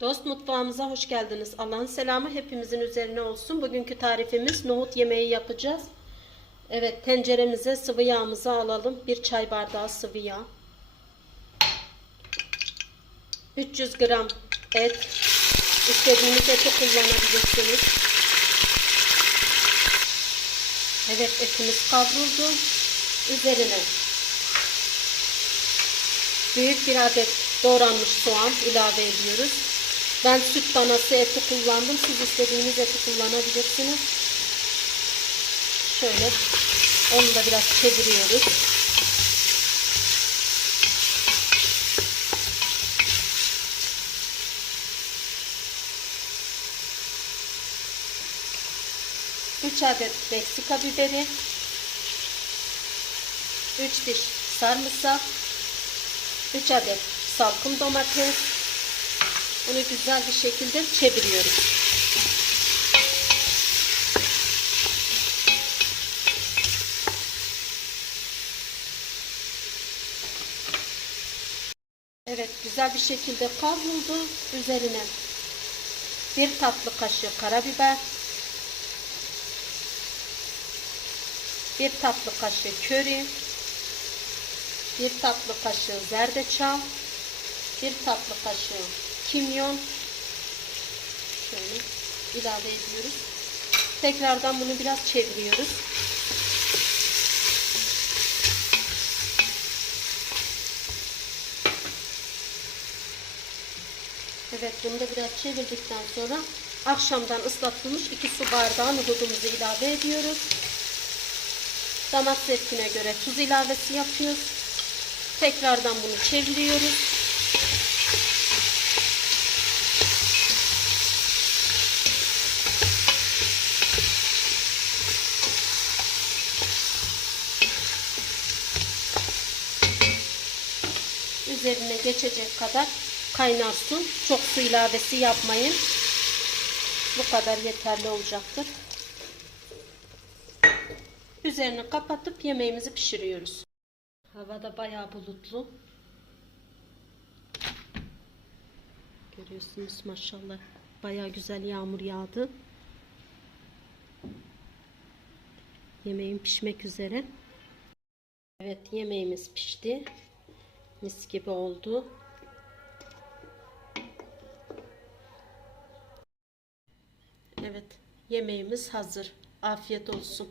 Dost mutfağımıza hoş geldiniz. Allah'ın selamı hepimizin üzerine olsun. Bugünkü tarifimiz nohut yemeği yapacağız. Evet tenceremize sıvı yağımızı alalım. Bir çay bardağı sıvı yağ. 300 gram et. İstediğiniz eti kullanabilirsiniz. Evet etimiz kavruldu. Üzerine büyük bir adet doğranmış soğan ilave ediyoruz. Ben süt danası eti kullandım. Siz istediğiniz eti kullanabilirsiniz. Şöyle onu da biraz çeviriyoruz. Üç adet Meksika biberi, 3 diş sarımsak, 3 adet salkım domates. Bunu güzel bir şekilde çeviriyoruz. Evet güzel bir şekilde kavruldu. Üzerine bir tatlı kaşığı karabiber, bir tatlı kaşığı köri, bir tatlı kaşığı zerdeçal, bir tatlı kaşığı kimyon şöyle ilave ediyoruz. Tekrardan bunu biraz çeviriyoruz. Evet bunu da biraz çevirdikten sonra akşamdan ıslatılmış 2 su bardağı nohudumuzu ilave ediyoruz. Damak zevkine göre tuz ilavesi yapıyoruz. Tekrardan bunu çeviriyoruz. Üzerine geçecek kadar kaynar. Çok su ilavesi yapmayın. Bu kadar yeterli olacaktır. Üzerini kapatıp yemeğimizi pişiriyoruz. Havada bayağı bulutlu. Görüyorsunuz maşallah. Bayağı güzel yağmur yağdı. Yemeğim pişmek üzere. Evet yemeğimiz pişti. Mis gibi oldu. Evet yemeğimiz hazır. Afiyet olsun.